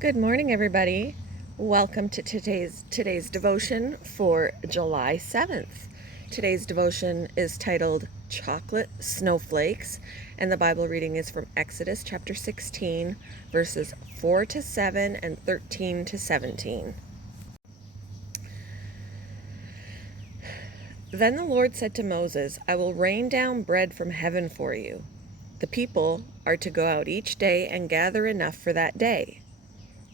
Good morning, everybody. Welcome to today's devotion for July 7th. Today's devotion is titled Chocolate Snowflakes, and the Bible reading is from Exodus chapter 16, verses 4 to 7 and 13 to 17. Then the Lord said to Moses, I will rain down bread from heaven for you. The people are to go out each day and gather enough for that day.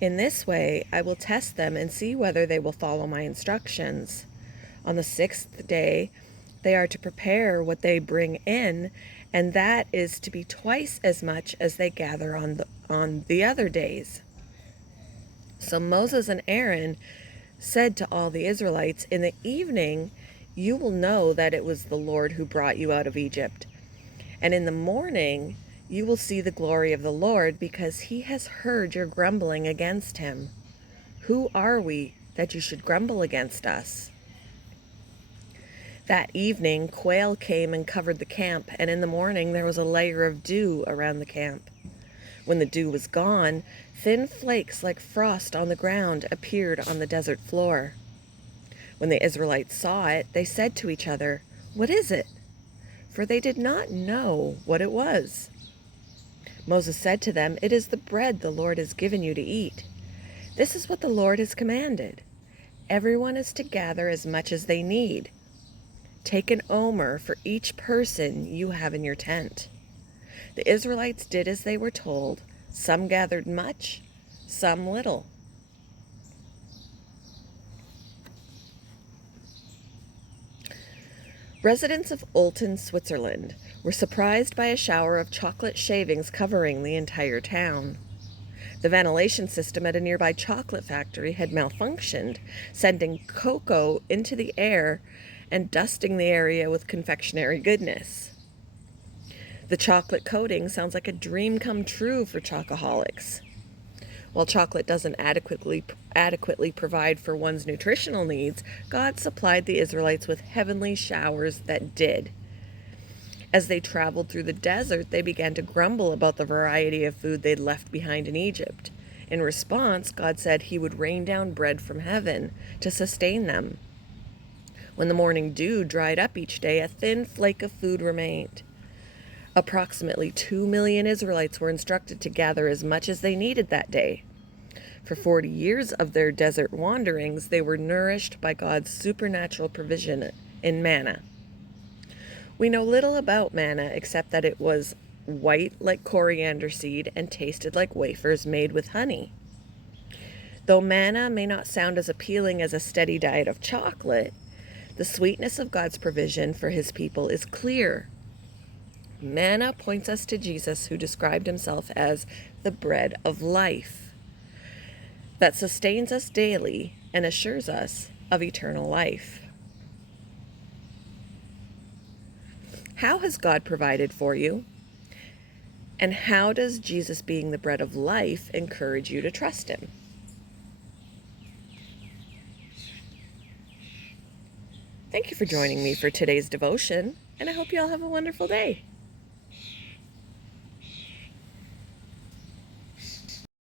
In this way, I will test them and see whether they will follow my instructions. On the sixth day, they are to prepare what they bring in, and that is to be twice as much as they gather on the other days. So Moses and Aaron said to all the Israelites, in the evening you will know that it was the Lord who brought you out of Egypt. And in the morning you will see the glory of the Lord, because he has heard your grumbling against him. Who are we that you should grumble against us? That evening quail came and covered the camp, and in the morning there was a layer of dew around the camp. When the dew was gone, thin flakes like frost on the ground appeared on the desert floor. When the Israelites saw it, they said to each other, "What is it?" For they did not know what it was. Moses said to them, "It is the bread the Lord has given you to eat. This is what the Lord has commanded. Everyone is to gather as much as they need. Take an omer for each person you have in your tent." The Israelites did as they were told. Some gathered much, some little. Residents of Olten, Switzerland, were surprised by a shower of chocolate shavings covering the entire town. The ventilation system at a nearby chocolate factory had malfunctioned, sending cocoa into the air and dusting the area with confectionery goodness. The chocolate coating sounds like a dream come true for chocoholics. While chocolate doesn't adequately provide for one's nutritional needs, God supplied the Israelites with heavenly showers that did. As they traveled through the desert, they began to grumble about the variety of food they'd left behind in Egypt. In response, God said he would rain down bread from heaven to sustain them. When the morning dew dried up each day, a thin flake of food remained. Approximately 2 million Israelites were instructed to gather as much as they needed that day. For 40 years of their desert wanderings, they were nourished by God's supernatural provision in manna. We know little about manna except that it was white like coriander seed and tasted like wafers made with honey. Though manna may not sound as appealing as a steady diet of chocolate, the sweetness of God's provision for his people is clear. Manna points us to Jesus, who described himself as the bread of life that sustains us daily and assures us of eternal life. How has God provided for you? And how does Jesus being the bread of life encourage you to trust him? Thank you for joining me for today's devotion, and I hope you all have a wonderful day.